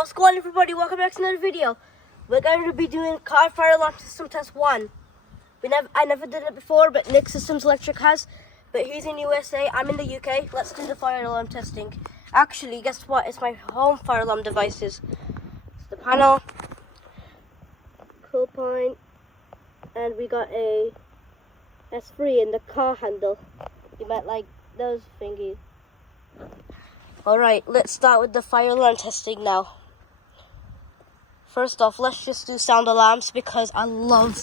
What's going on, everybody? Welcome back to another video. We're going to be doing car fire alarm system test 1. I never did it before, but Nick Systems Electric has. But he's in USA, I'm in the UK. Let's do the fire alarm testing. Actually, guess what? It's my home fire alarm devices. It's the panel, cool point, and we got a S3 in the car handle. You might like those thingies. Alright, let's start with the fire alarm testing now. First off, let's just do sound alarms because I love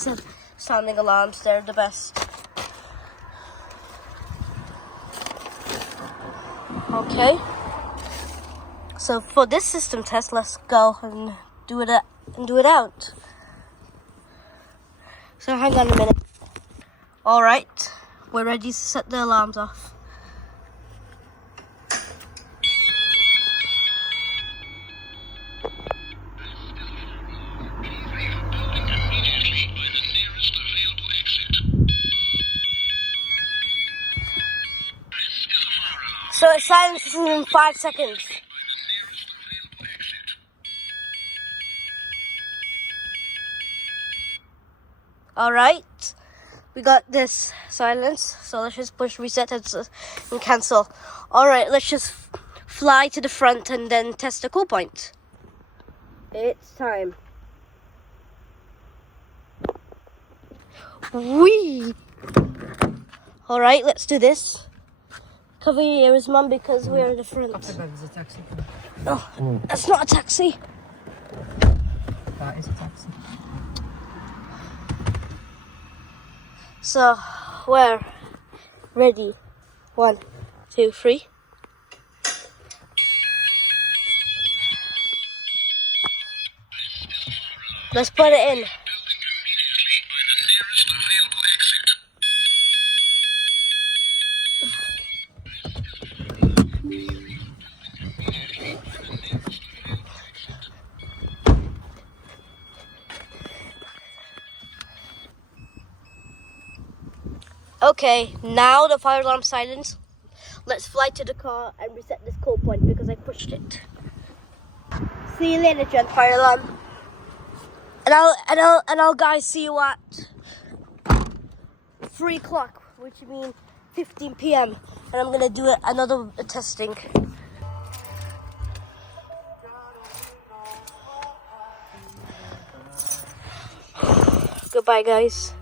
sounding alarms. They're the best. Okay. So for this system test, let's go and do it out. So hang on a minute. Alright, we're ready to set the alarms off. So it silences in 5 seconds. Alright, we got this silence, so let's just push reset and cancel. Alright, let's just fly to the front and then test the cool point. It's time. Whee! Alright, let's do this. Cover your ears, Mum, because we're in the front. I think there's a taxi. Oh, that's not a taxi. That is a taxi. So, we're ready. 1, 2, 3. Let's put it in. Okay, now the fire alarm silence. Let's fly to the car and reset this cool point because I pushed it. See you later, John. Fire alarm. And I'll guys see you at 3 o'clock, which means 15 p.m. And I'm gonna do another testing. Goodbye, guys.